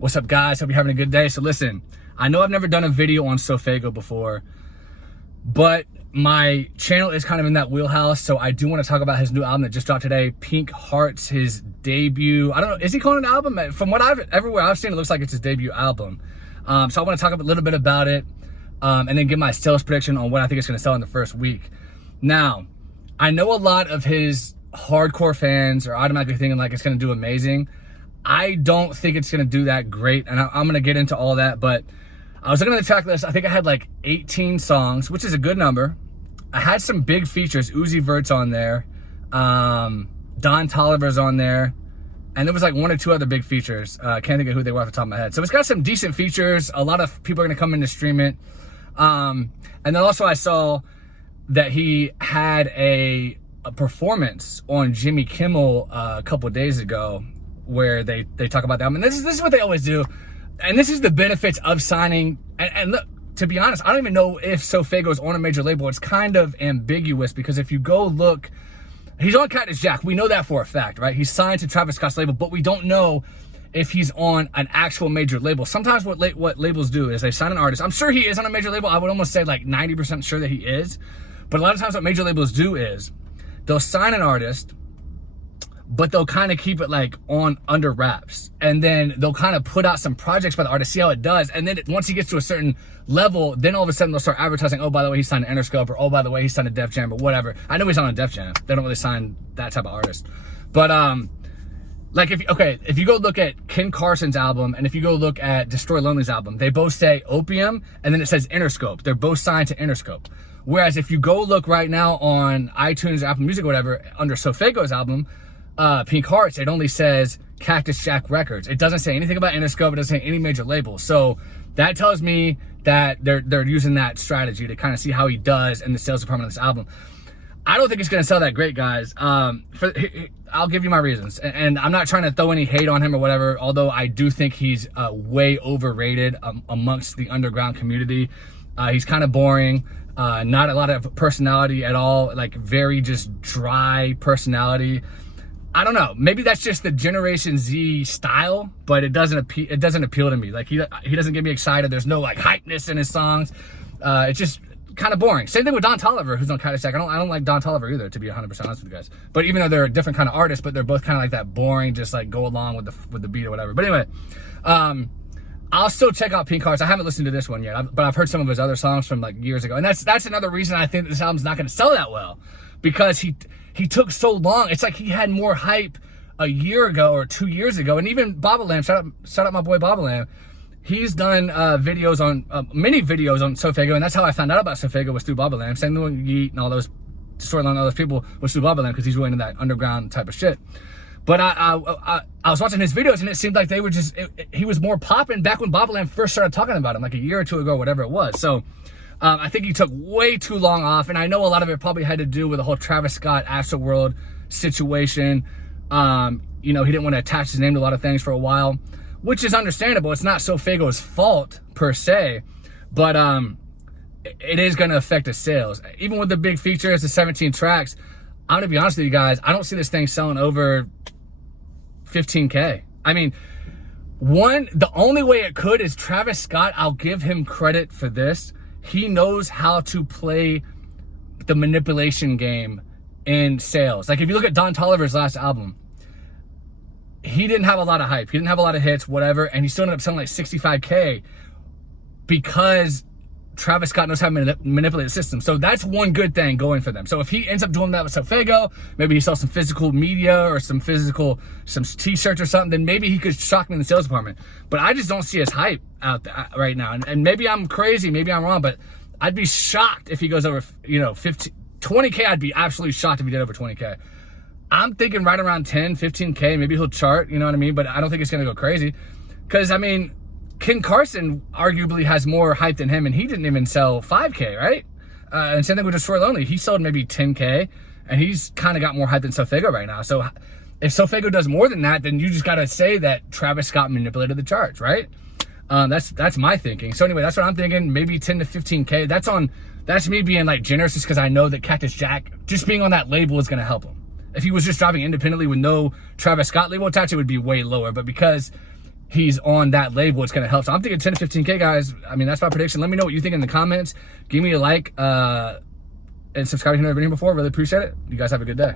What's up, guys? Hope you're having a good day. So listen, I know I've never done a video on SoFaygo before, but my channel is kind of in that wheelhouse, so I do want to talk about his new album that just dropped today, Pink Heartz, his debut. I don't know, is he calling it an album? From what everywhere I've seen, it looks like it's his debut album. So I want to talk a little bit about it, and then give my sales prediction on what I think it's going to sell in the first week. Now, I know a lot of his hardcore fans are automatically thinking like it's going to do amazing. I don't think it's going to do that great, and I'm going to get into all that, but I was looking at the track list. I think I had like 18 songs, which is a good number. I had some big features. Vert's on there. Don Toliver's on there. And there was like one or two other big features. I can't think of who they were off the top of my head. So it's got some decent features. A lot of people are going to come in to stream it. And then also I saw that he had a performance on Jimmy Kimmel a couple of days ago where they talk about that. And this is what they always do. And this is the benefits of signing. And look, to be honest, I don't even know if SoFaygo is on a major label. It's kind of ambiguous because if you go look, he's on Cactus Jack. We know that for a fact, right? He's signed to Travis Scott's label, but we don't know if he's on an actual major label. Sometimes what labels do is they sign an artist. I'm sure he is on a major label. I would almost say like 90% sure that he is. But a lot of times what major labels do is they'll sign an artist, but they'll kind of keep it like on under wraps. And then they'll kind of put out some projects by the artist, see how it does. And then once he gets to a certain level, then all of a sudden they'll start advertising, oh, by the way, he signed to Interscope, or oh, by the way, he signed to Def Jam, or whatever. I know he's on a Def Jam. They don't really sign that type of artist. But like if you go look at Ken Carson's album, and if you go look at Destroy Lonely's album, they both say Opium, and then it says Interscope. They're both signed to Interscope. Whereas if you go look right now on iTunes or Apple Music or whatever, under SoFaygo's album, Pink Heartz, it only says Cactus Jack Records. It doesn't say anything about Interscope. It doesn't say any major label. So that tells me that they're using that strategy to kind of see how he does in the sales department of this album. I don't think it's going to sell that great, guys. I'll give you my reasons. And I'm not trying to throw any hate on him or whatever, although I do think he's way overrated amongst the underground community. He's kind of boring. Not a lot of personality at all. Like very just dry personality. I don't know. Maybe that's just the Generation Z style, but it doesn't appeal to me. Like he doesn't get me excited. There's no like hypeness in his songs. It's just kind of boring. Same thing with Don Toliver, who's on Cactus Jack. I don't like Don Toliver either, to be 100% honest with you guys. But even though they're a different kind of artist, but they're both kind of like that boring, just like go along with the beat or whatever. But anyway, I'll still check out Pink Heartz. I haven't listened to this one yet, but I've heard some of his other songs from like years ago, and that's another reason I think this album's not going to sell that well, because he took so long. It's like he had more hype a year ago or 2 years ago. And even Bobalam, shout out my boy Bobalam. He's done videos on, many videos on SoFaygo. And that's how I found out about SoFaygo, was through Bobalam. Same thing with Yeet and all those, Storyline and all those people, was through Bobalam, because he's really into that underground type of shit. But I was watching his videos, and it seemed like they were just, he was more popping back when Bobalam first started talking about him, like a year or two ago, whatever it was. So I think he took way too long off, and I know a lot of it probably had to do with the whole Travis Scott Astroworld situation. You know, he didn't want to attach his name to a lot of things for a while, which is understandable. It's not SoFaygo's fault per se, but it is going to affect his sales. Even with the big features, the 17 tracks, I'm going to be honest with you guys, I don't see this thing selling over 15K. I mean, the only way it could is Travis Scott. I'll give him credit for this. He knows how to play the manipulation game in sales. Like if you look at Don Toliver's last album, he didn't have a lot of hype. He didn't have a lot of hits, whatever, and he still ended up selling like 65K because Travis Scott knows how to manipulate the system. So that's one good thing going for them. So if he ends up doing that with SoFaygo, maybe he sells some physical media or some t-shirts or something, then maybe he could shock me in the sales department. But I just don't see his hype out there right now. And maybe I'm crazy, maybe I'm wrong, but I'd be shocked if he goes over, 20K. I'd be absolutely shocked if he did over 20K. I'm thinking right around 10, 15K. Maybe he'll chart, you know what I mean? But I don't think it's going to go crazy. Because, I mean, Ken Carson arguably has more hype than him, and he didn't even sell 5K, right? And same thing with Destroy Lonely. He sold maybe 10K, and he's kind of got more hype than SoFaygo right now. So if SoFaygo does more than that, then you just got to say that Travis Scott manipulated the charts, right? That's my thinking. So anyway, that's what I'm thinking. Maybe 10 to 15K. That's me being like generous, just because I know that Cactus Jack, just being on that label, is going to help him. If he was just dropping independently with no Travis Scott label attached, it would be way lower. But because he's on that label, it's going to help. So I'm thinking 10 to 15K, guys. I mean, that's my prediction. Let me know what you think in the comments. Give me a like and subscribe if you've never been here before. Really appreciate it. You guys have a good day.